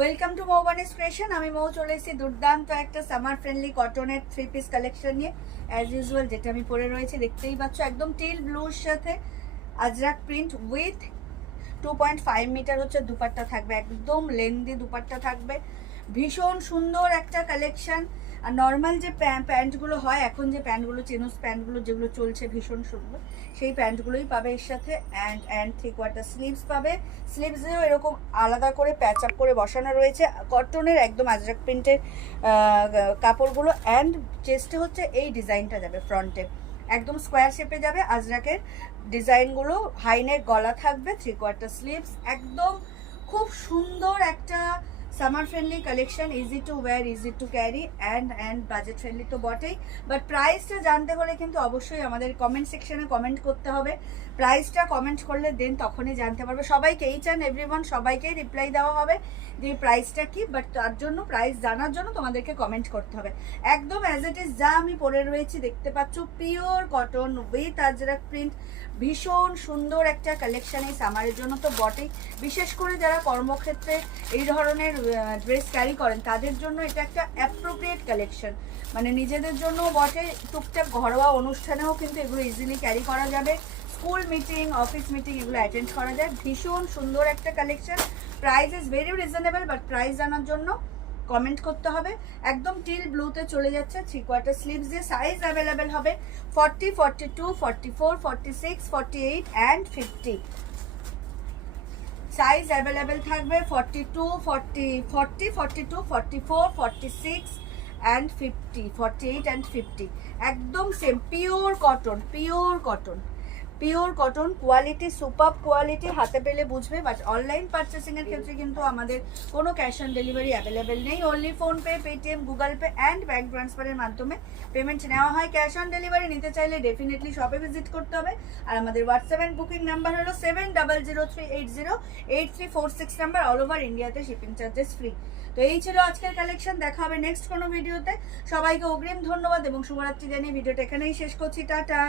Welcome to মৌবানিস creation. আমি মৌ চলে এসেছি দুর্দান্ত একটা সামার ফ্রেন্ডলি কটনের 3 পিস কালেকশন নিয়ে। অ্যাজ ইউজুয়াল যেটা আমি পরে রয়েছে দেখতেই পাচ্ছ, একদম টিল ব্লুর সাথে আজরাক প্রিন্ট উইথ 2.5 মিটার হচ্ছে দুপাট্টা থাকবে, একদম লেন্দি দুপাট্টা থাকবে। ভীষণ সুন্দর একটা কালেকশন। আর নর্মাল যে প্যান্টগুলো হয় এখন, যে প্যান্টগুলো চেনুস প্যান্টগুলো যেগুলো চলছে ভীষণ সুন্দর, সেই প্যান্টগুলোই পাবে এর সাথে। অ্যান্ড 3/4 স্লিভস পাবে। স্লিভসেও এরকম আলাদা করে প্যাচ আপ করে বসানো রয়েছে কটনের একদম আজরাক প্রিন্টের কাপড়গুলো। অ্যান্ড চেস্টে হচ্ছে এই ডিজাইনটা যাবে, ফ্রন্টে একদম স্কোয়ার শেপে যাবে আজরাকের ডিজাইনগুলো। হাইনেক গলা থাকবে, 3/4 স্লিভস, একদম খুব সুন্দর একটা summer friendly collection. Easy to wire, easy to carry and budget friendly তো বটেই। বাট প্রাইসটা জানতে হলে কিন্তু অবশ্যই আমাদের কমেন্ট সেকশনে কমেন্ট করতে হবে। প্রাইসটা কমেন্ট করলে দেন তখনই জানতে পারবে। সবাইকে, এইচ অ্যান্ড এভরিওয়ান সবাইকেই রিপ্লাই দেওয়া হবে যে প্রাইসটা কি। বাট তার জন্য, প্রাইস জানার জন্য তোমাদেরকে কমেন্ট করতে হবে। একদম অ্যাজ ইট ইজ যা আমি পরে রয়েছি দেখতে পাচ্ছ, pure cotton with Ajrak print. ভীষণ সুন্দর একটা কালেকশন এই সামারের জন্য তো বটেই। বিশেষ করে যারা কর্মক্ষেত্রে এই ধরনের ড্রেস ক্যারি করেন তাদের জন্য এটা একটা অ্যাপ্রোপ্রিয়েট কালেকশন। মানে নিজেদের জন্য বটে, টুকটাক ঘরোয়া অনুষ্ঠানেও কিন্তু এগুলো ইজিলি ক্যারি করা যাবে। স্কুল মিটিং, অফিস মিটিং এগুলো অ্যাটেন্ড করা যায়। ভীষণ সুন্দর একটা collection. Price is very reasonable, but price জানার জন্য কমেন্ট করতে হবে। একদম টিল ব্লুতে চলে যাচ্ছে, 3/4 স্লিভস দিয়ে। সাইজ অ্যাভেলেবেল হবে 40, 42, 44, 46, 48 অ্যান্ড 50। সাইজ অ্যাভেলেবেল থাকবে 42, 42, 44, 46 অ্যান্ড 50, 48 অ্যান্ড 50। একদম same pure cotton, pure cotton, pure cotton. Quality super quality, হাতে পেলে বুঝবে। বাট অনলাইন পারচেসিংয়ের ক্ষেত্রে কিন্তু আমাদের কোনো ক্যাশ অন ডেলিভারি অ্যাভেলেবেল নেই। Only PhonePe, Paytm, Google pay and bank ট্রান্সফারের মাধ্যমে পেমেন্ট নেওয়া হয়। ক্যাশ অন ডেলিভারি নিতে চাইলে ডেফিনেটলি শপে ভিজিট করতে হবে। আর আমাদের হোয়াটসঅ্যাপ অ্যান্ড বুকিং নাম্বার হলো 7003808346 নাম্বার। অল ওভার ইন্ডিয়াতে শিপিং চার্জেস ফ্রি। তো এই ছিল আজকের কালেকশন। দেখা হবে নেক্সট কোনো ভিডিওতে। সবাইকে অগ্রিম ধন্যবাদ এবং শুভরাত্রি জানিয়ে ভিডিওটা এখানেই শেষ করছি। টাটা।